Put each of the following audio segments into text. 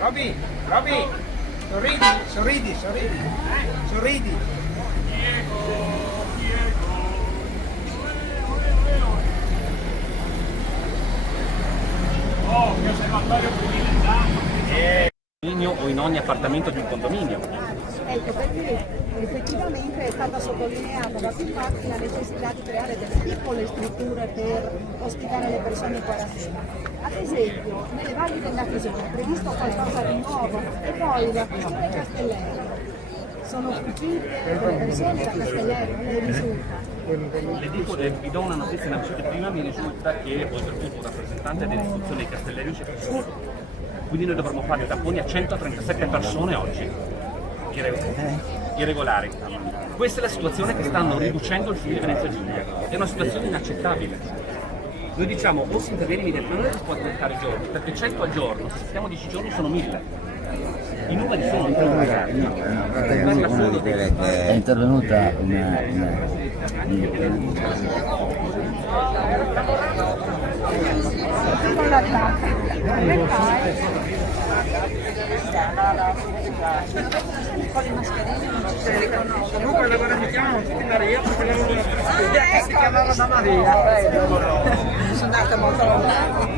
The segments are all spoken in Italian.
Roby, Roby, sorridi, sorridi, sorridi, sorridi. Oh, che osservatorio privilegiato! O in ogni appartamento di un condominio. Ecco, perché effettivamente è stata sottolineata da più parti la necessità di creare delle piccole strutture per ospitare le persone in quarantena. Ad esempio, nelle valli della Chiesa è previsto qualcosa di nuovo e poi la questione Castellero. Sono fuggite delle persone da Castellero, le risulta. Le dico, vi do una notizia in anticipo, prima mi risulta che oltretutto un rappresentante dell'istituzione di Castellerio ci fosse. Quindi noi dovremmo fare tamponi a 137 persone oggi, irregolari. Questa è la situazione che stanno riducendo il Friuli Venezia Giulia, è una situazione inaccettabile. Noi diciamo o si interviene immediatamente, ma non è che si può aspettare giorni, perché 100 al giorno, se aspettiamo 10 giorni sono 1000. I numeri sono incredibili. È intervenuta una Con le mascherine non ci si riconosce. Comunque le guarda si chiamano tutti Maria perché loro si chiamavano Maria. Sono andata molto lontano.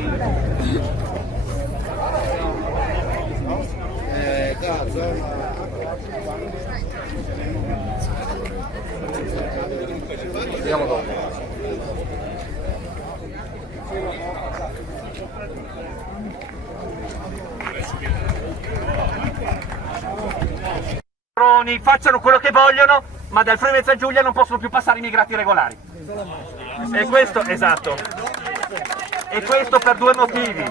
Vediamo dopo. Facciano quello che vogliono, ma dal Friuli Venezia Giulia non possono più passare immigrati regolari. E questo, esatto. E questo per due motivi.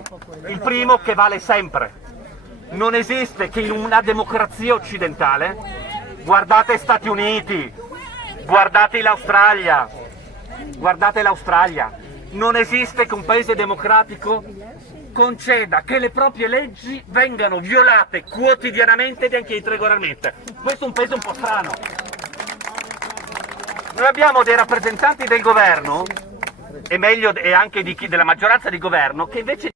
Il primo, che vale sempre. Non esiste che in una democrazia occidentale, guardate Stati Uniti, guardate l'Australia, non esiste che un paese democratico conceda che le proprie leggi vengano violate quotidianamente ed anche irregolarmente. Questo è un paese un po' strano. Noi abbiamo dei rappresentanti del governo, e meglio e anche della maggioranza di governo, che invece